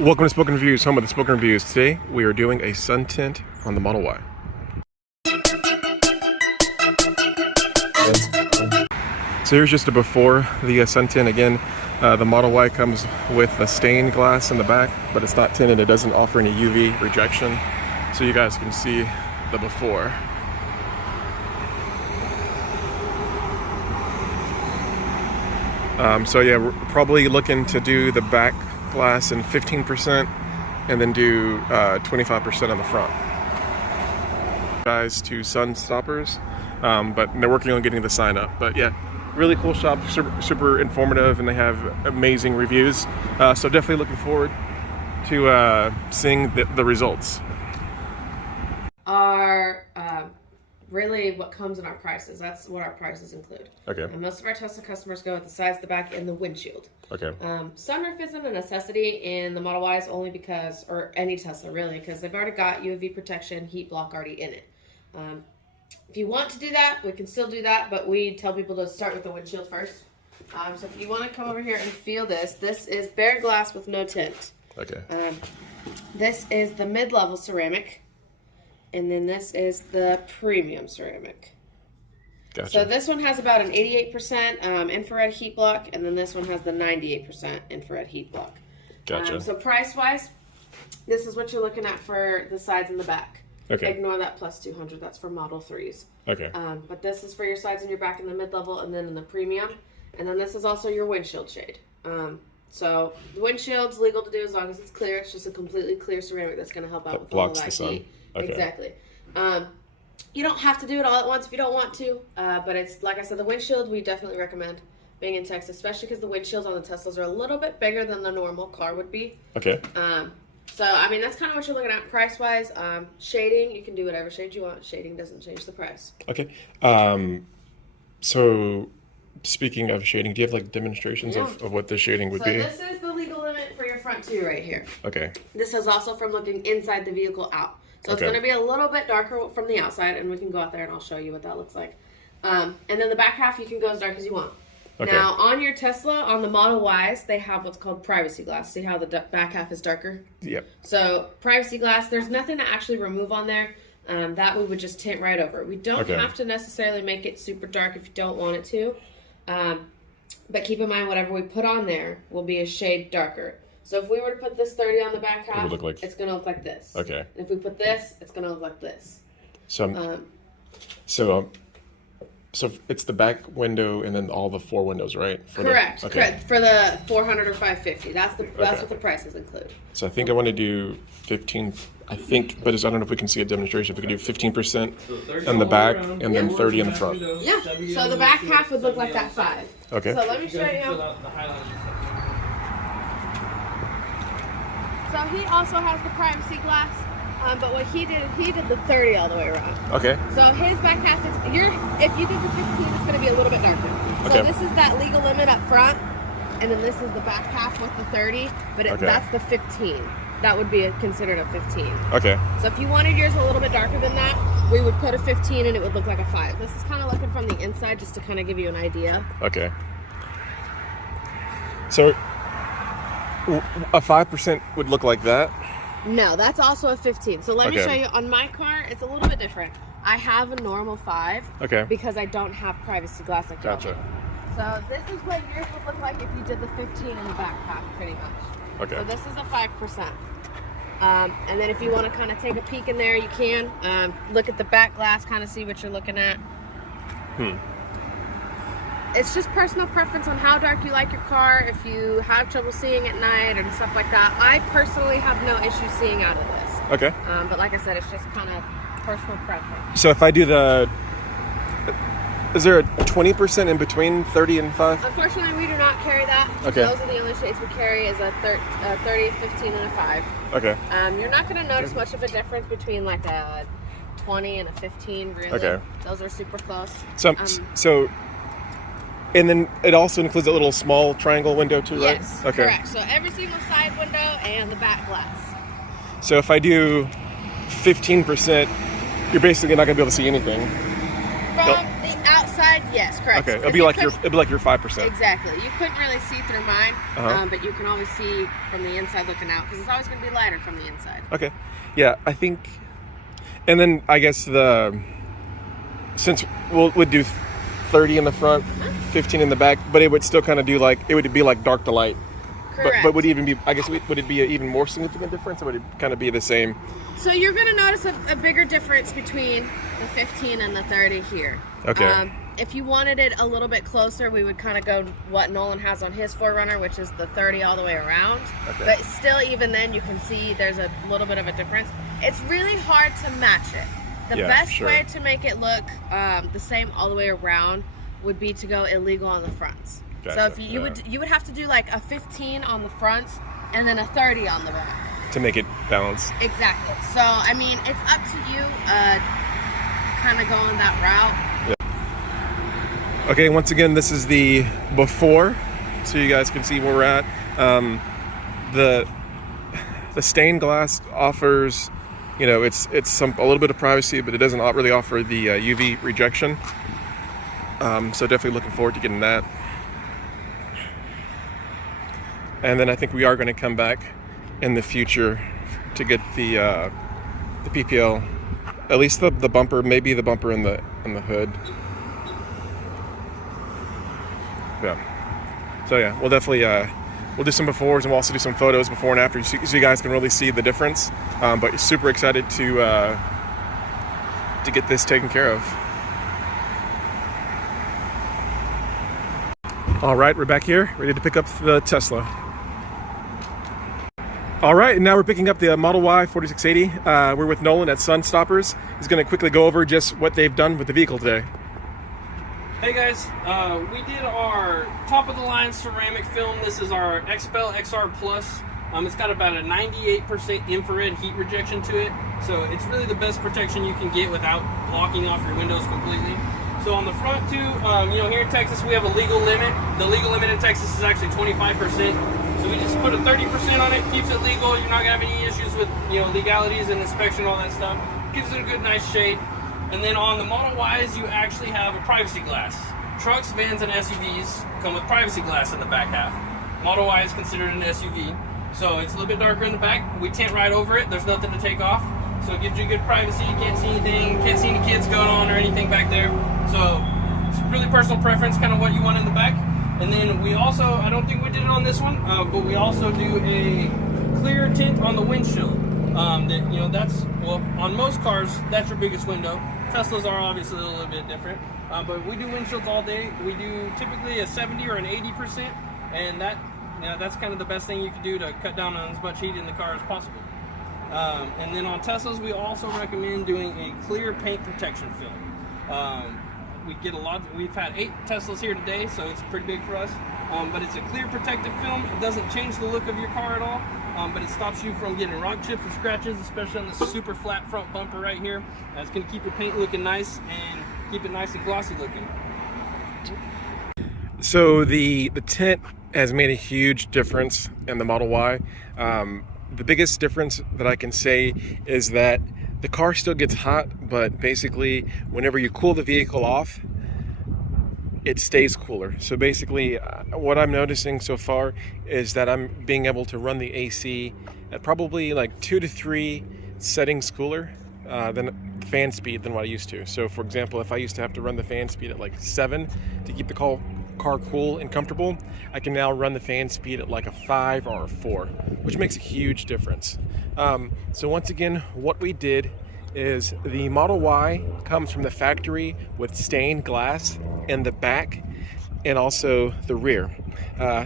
Welcome to Spoken Reviews, home of the Spoken Reviews. Today we are doing a sun tint on the Model Y. So here's just a before the sun tint. Again, the Model Y comes with a stained glass in the back, but it's not tinted. It doesn't offer any UV rejection. So you guys can see the before. So yeah, we're probably looking to do the back glass in 15% and then do 25% on the front. Guys to sun stoppers, but they're working on getting the sign up. But yeah, really cool shop, super informative, and they have amazing reviews. So definitely looking forward to seeing the results. Really what comes in our prices. That's what our prices include. Okay. And most of our Tesla customers go with the sides, the back, and the windshield. Okay. Sunroof isn't a necessity in the Model Ys only because, or any Tesla really, because they've already got UV protection, heat block already in it. If you want to do that, we can still do that, but we tell people to start with the windshield first. So if you want to come over here and feel this is bare glass with no tint. Okay. This is the mid-level ceramic. And then this is the premium ceramic. Gotcha. So this one has about an 88% infrared heat block, and then this one has the 98% infrared heat block. Gotcha. So price-wise, this is what you're looking at for the sides and the back. Okay. Ignore that plus 200. That's for Model 3s. Okay. But this is for your sides and your back in the mid-level, and then in the premium. And then this is also your windshield shade. So the windshield's legal to do as long as it's clear. It's just a completely clear ceramic that's going to help out with all blocks that the sun. heat. Okay. Exactly. You don't have to do it all at once if you don't want to, but it's, like I said, the windshield we definitely recommend being in Texas, especially because the windshields on the Teslas are a little bit bigger than the normal car would be. Okay. So, I mean, that's kind of what you're looking at price-wise. Shading, you can do whatever shade you want. Shading doesn't change the price. Okay. So speaking of shading, do you have like demonstrations of what the shading would be? So this is the legal limit for your front two right here. Okay. This is also from looking inside the vehicle out. So it's going to be a little bit darker from the outside, and we can go out there and I'll show you what that looks like. And then the back half, you can go as dark as you want. Okay. Now, on your Tesla, on the Model Ys, they have what's called privacy glass. See how the back half is darker? Yep. So privacy glass, there's nothing to actually remove on there. That we would just tint right over. We don't have to necessarily make it super dark if you don't want it to. But keep in mind, whatever we put on there will be a shade darker. So if we were to put this 30 on the back half, it's going to look like this. Okay. And if we put this, it's going to look like this. So, so it's the back window and then all the four windows, right? Correct. Correct. For the 400 or 550. That's what the prices include. So I think I want to do 15. I think, but I don't know if we can see a demonstration. If we could do 15% on the back and then 30 in the front. Yeah. So the back half would look like that 5. Okay. So let me show you. So he also has the privacy glass, but what he did the 30 all the way around. Okay. So his back half is if you did the 15, it's going to be a little bit darker. So this is that legal limit up front, and then this is the back half with the 30, but that's the 15. That would be considered a 15. Okay. So if you wanted yours a little bit darker than that, we would put a 15 and it would look like a 5. This is kind of looking from the inside just to kind of give you an idea. Okay. So a 5% would look like that? No, that's also a 15. So let me show you. On my car, it's a little bit different. I have a normal 5 because I don't have privacy glass like Gotcha. So this is what yours would look like if you did the 15 in the back half, pretty much. Okay. So this is a 5%. And then if you want to kind of take a peek in there, you can. Look at the back glass, kind of see what you're looking at. It's just personal preference on how dark you like your car, if you have trouble seeing at night and stuff like that. I personally have no issue seeing out of this. Okay. But like I said, it's just kind of personal preference. So if I do is there a 20% in between 30 and 5? Unfortunately, we do not carry that. Okay. Those are the only shades we carry is a 30, 15, and a 5. Okay. You're not going to notice much of a difference between like a 20 and a 15, really. Okay. Those are super close. So, and then it also includes a little small triangle window too, right? Yes, okay. Correct. So every single side window and the back glass. So if I do 15%, you're basically not going to be able to see anything. From the outside inside, yes, correct. Okay, 'Cause it'll be like your 5%. Exactly. You couldn't really see through mine, Uh-huh. but you can always see from the inside looking out because it's always going to be lighter from the inside. Okay, yeah, I think, and then I guess since we'd do 30 in the front, 15 in the back, but it would still kind of do like, it would be like dark to light. Correct. But would it even be, I guess, would it be an even more significant difference, or would it kind of be the same? So you're going to notice a bigger difference between the 15 and the 30 here. Okay. If you wanted it a little bit closer, we would kind of go what Nolan has on his 4Runner, which is the 30 all the way around. Okay. But still, even then, you can see there's a little bit of a difference. It's really hard to match it. The Yeah, best sure. way to make it look the same all the way around would be to go illegal on the fronts. So Gotcha, if you would have to do like a 15 on the fronts and then a 30 on the back. To make it balanced. Exactly. So I mean, it's up to you, kind of going that route. Okay, once again, this is the before, so you guys can see where we're at. The stained glass offers, it's a little bit of privacy, but it doesn't really offer the UV rejection. So definitely looking forward to getting that. And then I think we are going to come back in the future to get the PPL, at least the bumper, maybe the bumper in the hood. Yeah. So yeah, we'll definitely we'll do some befores, and we'll also do some photos before and after, so you guys can really see the difference. But super excited to get this taken care of. All right, we're back here, ready to pick up the Tesla. All right, and now we're picking up the Model Y 4680. We're with Nolan at Sun Stoppers. He's going to quickly go over just what they've done with the vehicle today. Hey guys, we did our top of the line ceramic film. This is our XPEL XR Plus. It's got about a 98% infrared heat rejection to it, so it's really the best protection you can get without blocking off your windows completely. So on the front too, here in Texas we have a legal limit. The legal limit in Texas is actually 25%. So we just put a 30% on it, keeps it legal. You're not gonna have any issues with legalities and inspection, all that stuff. Gives it a good, nice shade. And then on the Model Ys, you actually have a privacy glass. Trucks, vans, and SUVs come with privacy glass in the back half. Model Y is considered an SUV, so it's a little bit darker in the back. We tint right over it. There's nothing to take off, so it gives you good privacy. You can't see anything, can't see any kids going on or anything back there. So it's really personal preference, kind of what you want in the back. And then we also, I don't think we did it on this one, but we also do a clear tint on the windshield. That's, well, on most cars, that's your biggest window. Teslas are obviously a little bit different, but we do windshields all day. We do typically a 70 or an 80%, and that's kind of the best thing you can do to cut down on as much heat in the car as possible. And then on Teslas, we also recommend doing a clear paint protection film. We've had 8 Teslas here today, so it's pretty big for us. But it's a clear protective film. It doesn't change the look of your car at all, but it stops you from getting rock chips or scratches, especially on this super flat front bumper right here. It's going to keep your paint looking nice and keep it nice and glossy looking. So the tint has made a huge difference in the Model Y. The biggest difference that I can say is that the car still gets hot, but basically whenever you cool the vehicle off, it stays cooler. So basically what I'm noticing so far is that I'm being able to run the AC at probably like 2 to 3 settings cooler than fan speed than what I used to. So for example, if I used to have to run the fan speed at like 7 to keep the car cool and comfortable, I can now run the fan speed at like a 5 or a 4, which makes a huge difference. So once again, what we did is the Model Y comes from the factory with stained glass in the back and also the rear.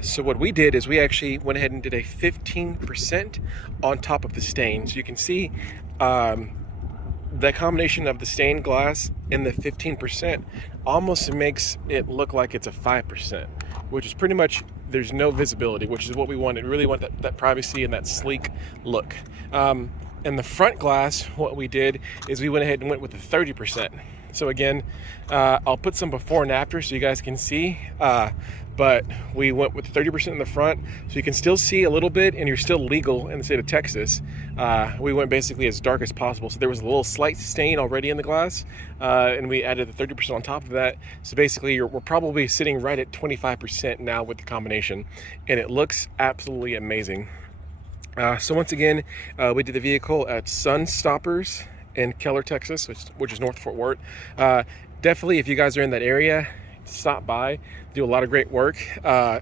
So what we did is we actually went ahead and did a 15% on top of the stain. So you can see the combination of the stained glass and the 15% almost makes it look like it's a 5%, which is pretty much, there's no visibility, which is what we wanted. We really want that privacy and that sleek look. In the front glass, what we did is we went ahead and went with the 30%. So again, I'll put some before and after so you guys can see. But we went with 30% in the front, so you can still see a little bit and you're still legal in the state of Texas. We went basically as dark as possible, so there was a little slight stain already in the glass, and we added the 30% on top of that. So basically we're probably sitting right at 25% now with the combination, and it looks absolutely amazing. So once again, we did the vehicle at Sun Stoppers in Keller, Texas, which is north of Fort Worth. Definitely, if you guys are in that area, stop by. Do a lot of great work.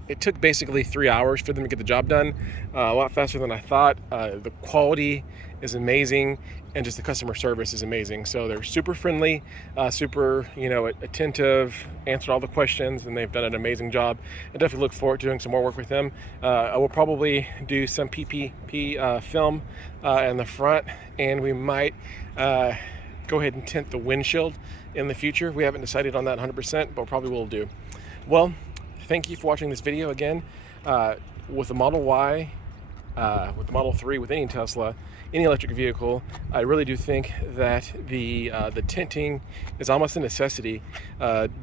It took basically 3 hours for them to get the job done, a lot faster than I thought. The quality is amazing, and just the customer service is amazing. So they're super friendly, super attentive, answered all the questions, and they've done an amazing job. I definitely look forward to doing some more work with them. I will probably do some PPP film in the front, and we might go ahead and tint the windshield in the future. We haven't decided on that 100%, but probably will do. Well, thank you for watching this video again. With the Model Y, with the Model 3, with any Tesla, any electric vehicle, I really do think that the tinting is almost a necessity,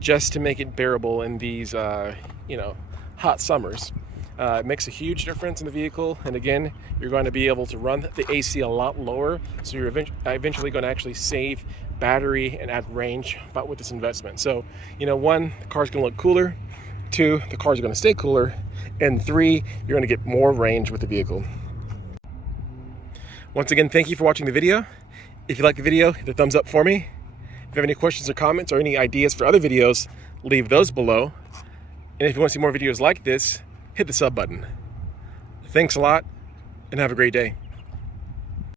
just to make it bearable in these hot summers. It makes a huge difference in the vehicle, and again, you're going to be able to run the AC a lot lower, so you're eventually going to actually save battery and add range with this investment. So, one, the car's going to look cooler; two, the cars are going to stay cooler; and three, you're going to get more range with the vehicle. Once again, thank you for watching the video. If you like the video, hit the thumbs up for me. If you have any questions or comments or any ideas for other videos, leave those below. And if you want to see more videos like this, hit the sub button. Thanks a lot, and have a great day.